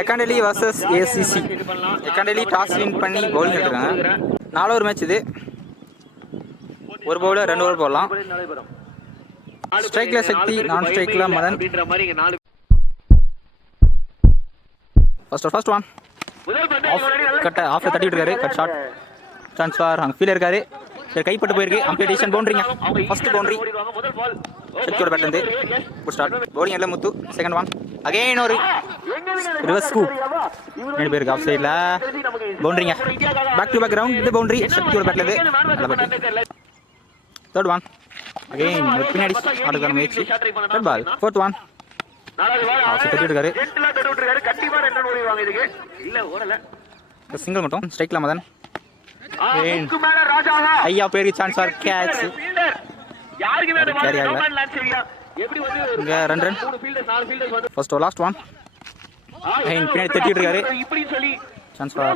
எக்காண்டலி versus ACC. எக்காண்டலி toss win பண்ணி bowling எடுத்துருக்காங்க. 4 over match இது. ஒரு பவுலர் 2 ஓவர் போடலாம். ஸ்ட்ரைக்ல சக்தி, நான் ஸ்ட்ரைக்ல மதன். ஃபர்ஸ்ட் ஒன் கட்ட ஆஃப்ல தட்டி விட்டுருக்காரு. கட் ஷாட் ட்ரான்ஸ்ஃபார். அங்கே ஃபீல் இருக்காரு. சரி, கைப்பட்டு போயிருக்கு. அம்பேடிஷன் பவுண்டரிங்க. ஃபர்ஸ்ட் பவுண்டரி சக்தியோட பேட்லேருந்து குட் ஸ்டார்ட். பவுலிங் எல்லாம் முத்து. செகண்ட் ஒன் அகைன் ஒரு ரிவர்ஸ் ஸ்கூப். 2 பேருக்கு ஆஃப் சைடில் பவுண்டரிங்க. Back to back round boundary சக்தியோட பேட்லேருந்து. நல்ல பேட்டிங். தேர்ட் ஒன் அகைன் ஒரு பின்னாடி ஆடுக்கான முயற்சி. Third ball. ஃபோர்த் ஒன் இருக்காரு. சிங்கிள் மட்டும் ஸ்ட்ரைக்ல மதன். ஐயா பேருக்கு சான்ஸ் ஃபார் கேட்ச். கேரி ஆகல. இங்க 2 ரன். ஃபர்ஸ்ட் லாஸ்ட் ஒன் பின்னாடி தட்டிட்டு இருக்காரு. சான்ஸ் ஃபார்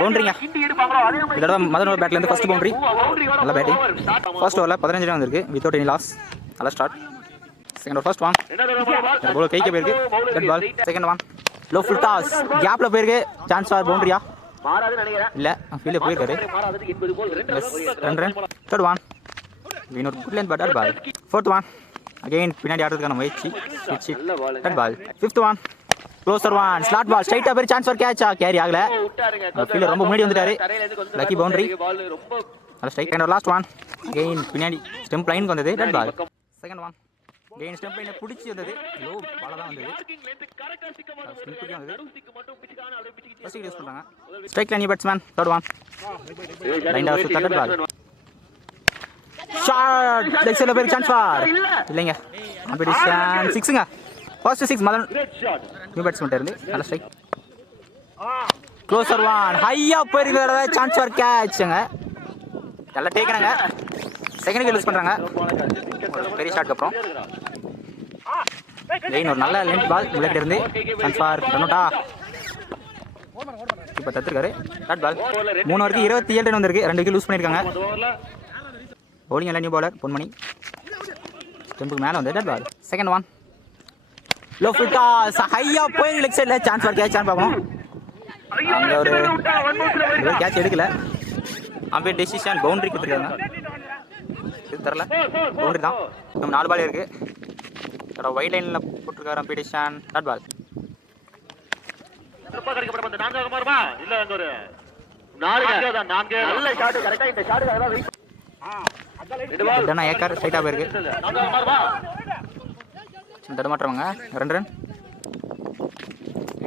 பவுண்டரிங்க. இதோட மதனோட பேட்ல இருந்து ஃபர்ஸ்ட் பவுண்டரி. நல்ல பேட்டிங். ஃபர்ஸ்ட் ஓவரில் 15 ரன் வந்திருக்கு வித்தவுட் எனி லாஸ். நல்ல start. Second over first one bowler கைக்கு போயிருக்கு. Red ball. Second one low full toss கேப்ல போயிருக்கு. சான்ஸ் ஃபார் பவுண்டரியா இல்ல, ஃபீல்ட் போயிருக்காரு. 2 ரன். தேர்ட் ஒன் இன்னொரு good line but ball. Fourth one again பின்னாடி ஆடுறதுக்கான முயற்சி. Third ball. Fifth one closer one slot பால் ஸ்ட்ரைட்டா போய் சான்ஸ் ஃபார் கேட்ச். கேரி ஆகல. ஃபீல்டர் ரொம்ப முன்னாடி வந்துட்டாரு. Lucky boundary. நல்ல strike. And last one again பின்னாடி ஸ்டெம்ப் லைனுக்கு வந்தது. Red ball. Second one again stump லைனை பிடிச்சி வந்தது. லோ பால் தான் வந்தது. ஃபர்ஸ்ட் யூஸ் பண்றாங்க. Strike line batsman. Third one line off third ball. Shot லெக்ஸ்ல பேர் சான்ஸ் ஃபார் இல்லைங்க. காம்படிஷன் 6ங்க. ஃபர்ஸ்ட் 6 மதன் நியூ பேட்ஸ்மேன் இருந்து. நல்ல ஸ்ட்ரைக். க்ளோசர் ஒன் ஹையா போயிருக்கிறத சான்ஸ் ஃபார் கேட்ச்ங்க. நல்லா டேக்கறாங்க. செகண்ட் யூஸ் பண்றாங்க. பெரிய ஷாட்க்கு அப்புறம் லைன் ஒரு நல்ல லென்த் பால் உள்ளே இருந்து சான்ஸ் ஃபார் ரன்னோட்டா. இப்போ தத்துருக்காரு. Dot ball. 3 ஓவருக்கு 27 ரன் வந்திருக்கு. 2 விக்கெட் லூஸ் பண்ணியிருக்காங்க. பவுலிங் எல்லாம் நியூ பவுலர் பொன்மணி. ஸ்டெம்புக்கு மேலே வந்து dot ball. Second one low full toss ஹையா போய் லெக் சைடில் சான்ஸ் ஃபார் கேட்ச் பார்க்கணும். அங்கே ஒரு கேட்ச் எடுக்கல. அம்பே டெசிஷன் பவுண்டரி கொடுத்துருக்காங்க. இது தரல பவுண்டரி தான். நம்ம 4 பால் இருக்கு. வைட் லைனில் போட்டிருக்காரு. அம்பேடிஷன் டாட் பால். ஏக்கர் ஸ்ட்ரைட்டாக போயிருக்கு. தடுமாற்றவங்க 2 ரன்.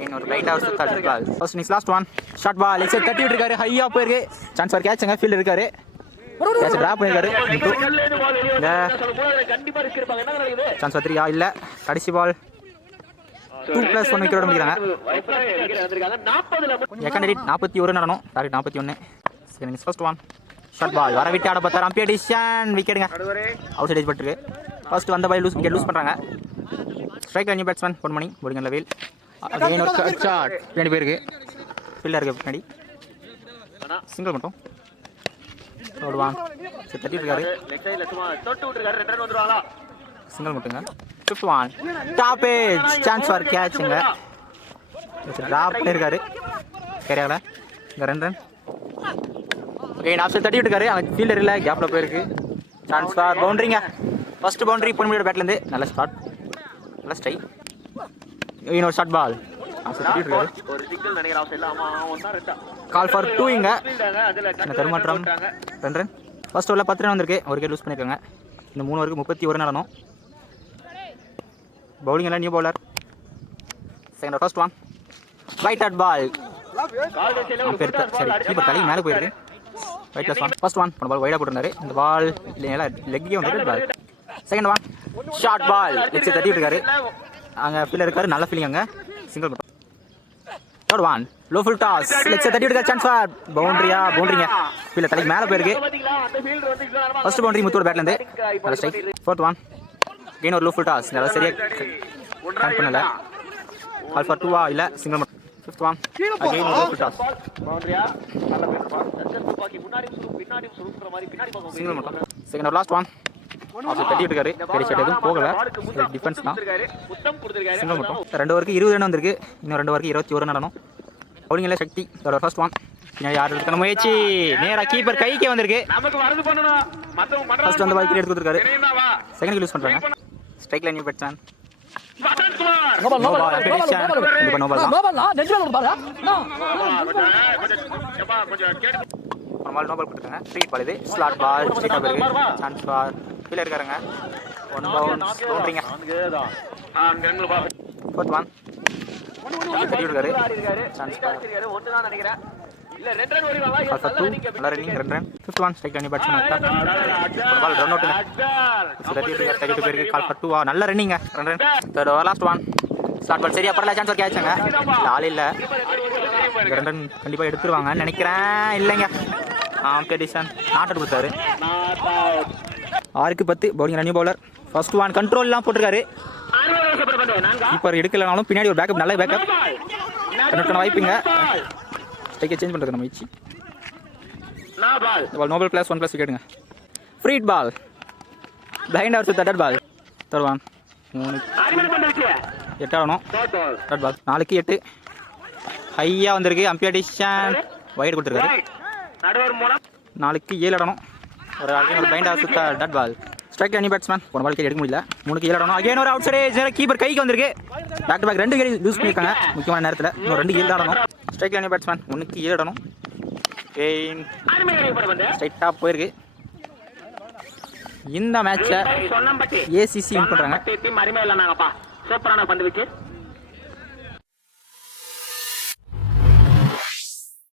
இன்னொரு right house third ball. First innings last one short ball leg side தட்டி விட்டுருக்காரு. ஹையா போயிருக்கு. சான்ஸ் ஃபார் கேட்ச்ங்க. ஃபீல்ட் இருக்காரு. கேட்ச் டிராப் பண்ணிருக்காரு. சான்ஸ் ஃபார் 3 இல்ல. கடைசி பால் 2+1 விக்கெட் முடிக்கிறாங்க. எக்காண்டலி 41 நடணும். டார்கெட் 41. சரி ஃபர்ஸ்ட் ஒன் ஷார்ட் பால் வர விட்டு ஆட பார்த்தாரு. அம்பேடிஷன் விக்கெட்டுங்க. அவுட் சைட் பட்டிருக்கு. ஃபர்ஸ்ட் வந்த பால் விக்கெட் லூஸ் பண்றாங்க. Strike new batsman Ponmani. போடிங் லெவல் அகைன் ஒரு ஷாட் பின்னாடி போயிருக்கு. ஃபீல்டர் இருக்கு பின்னாடி. சிங்கிள் மட்டும். தேர்ட் ஒன் தட்டி இருக்காரு. சிங்கிள் மட்டுங்க. Fifth one top edge chance for கேட்ச்ங்க. டிராப் பண்ணிருக்காரு. கேரியால இங்க 2 ரன். ஓகே ஆப்ஷன் தட்டி விட்டுருக்காரு. அவன் ஃபீல்டர் இல்லை. கேப்ல போயிருக்கு. சான்ஸ் ஃபார் பவுண்டரிங்க. ஃபர்ஸ்ட் பவுண்டரி பொன்மணியோட பேட்ல இருந்து. நல்ல ஸ்டார்ட். நல்ல ஸ்ட்ரைக். இன்னொரு ஷார்ட் பால். கால் ஃபார் 2ங்க. தருமாற்றம் 2 ரன். ஃபர்ஸ்ட் ஓவரில் 10 ரன் வந்திருக்கு. ஒரு விக்கெட் லூஸ் பண்ணியிருக்காங்க. இந்த 3 ஓவருக்கு 31 நடணும். பவுலிங் எல்லாம் new bowler. Second first one right at ball. சரி கீப்பர் தலைக்கு மேலே போயிருக்கு. ரைட் +1 ஃபர்ஸ்ட் ஒன் பால் வைடாக போட்டிருந்தாரு. இந்த பால் இல்லைங்களா லெக்கே வந்து ball. Second one short ball leg தட்டி விட்டுருக்காரு. அங்கே ஃபீல்டர் இருக்காரு. நல்ல ஃபீலிங் அங்கே. சிங்கிள் மட்டும். Third one low full toss leg தட்டி விட்டுருக்காரு. Chance for பவுண்டரிங்க. ஃபீல்டர் தலைக்கு மேலே போயிருக்கு. ஃபர்ஸ்ட் பவுண்டரி முத்தோட பேட்ல இருந்து. நல்ல ஸ்ட்ரைக். ஃபோர்த் ஒன் கெயின் ஒரு லோ ஃபுல் டாஸ். நல்லா சரியா கவுண்ட் பண்ணல. கால் ஃபார் 2 இல்ல சிங்கிள் மட்டும். Fifth one again low full toss. Single மட்டும். செகண்ட் லாஸ்ட் ஒன் அவர் தட்டி விட்டுருக்காரு. பெரிய ஷாட் எதுவும் போகல. டிஃபென்ஸ் தான். சிங்கிள் மட்டும் 2 ஓவருக்கு 20 ரன் வந்திருக்கு. இன்னும் 2 ஓவருக்கு 21 ரன் ஆடணும். பவுலிங்கில் சக்தி இதோட ஃபர்ஸ்ட் ஒன். பின்னாடி யார் எடுத்துக்கிற முயற்சி நேராக கீப்பர் கைக்கே வந்திருக்கு. ஃபர்ஸ்ட் வந்து பால் எடுத்து கொடுத்துருக்காரு. செகண்ட் யூஸ் பண்ணுறாங்க. ஸ்ட்ரைக்கில் நியூ பேட்ஸ்மேன். நோபால் கொடுத்துருக்காங்க. ஸ்ட்ரீட் பால் இது ஸ்லாட் பால். சான்ஸ் பால் கீழே இருக்காருங்க. 1 பவுன்ஸ் தோன்றீங்க. ஃபோர்த் ஒன் கட்டி விட்டுருக்காரு. சான்ஸ் பால் நல்லா running 2 run. Fifth one strike பண்ணி பேட்ஸ்மேன் பால் ரன் அவுட்டுங்க. 32 பேருக்கு கால் ஃபார் 2. நல்ல ரன்னிங்க 2 run. Third over last one start ball சரியா பரல. சான்ஸ் கேட்சுங்க. ஆள் இல்லை. 2 ரன் கண்டிப்பாக எடுத்துருவாங்கன்னு நினைக்கிறேன். இல்லைங்க காம்படிஷன் நாட் அவுட் கொடுத்தாரு. 6க்கு 10 bowling running bowler. First one கண்ட்ரோல்லாம் போட்டிருக்காரு. கீப்பர் எடுக்கலனாலும் பின்னாடி ஒரு பேக்கப் நல்ல பேக்கப் கனெக்டான வாய்ப்புங்க. ஸ்ட்ரைக்கை சேஞ்ச் பண்ணுறது நம்ம வச்சு பால் நோபல் +1 + விக்கெட்டுங்க. ஃப்ரீட் ball blind out with that ball. Third one 8 ஆகணும். டட் பால் 4க்கு 8 ஹையாக வந்திருக்கு. அம்பியர் டிசிஷன் வைட் கொடுத்துருக்காரு. 4க்கு 7 ஆடணும். ஒரு blind out with that ball. Strike any batsman போன பால் எடுக்க முடியல. 3க்கு 7 ஆடணும். அகைன் ஒரு அவுட் சைடு கீப்பர் கைக்கு வந்திருக்கு. Back to back 2 carry use பண்ணியிருக்காங்க முக்கியமான நேரத்தில். இன்னும் 2 7 ஆடணும். ஸ்ட்ரைக் அனி பேட்ஸ்மேன் 1க்கு 7 ஆடணும். ஸ்ட்ரைட்டாக போயிருக்கு. இந்த மேட்சை ஏசிசி வின் பண்ணுறாங்க.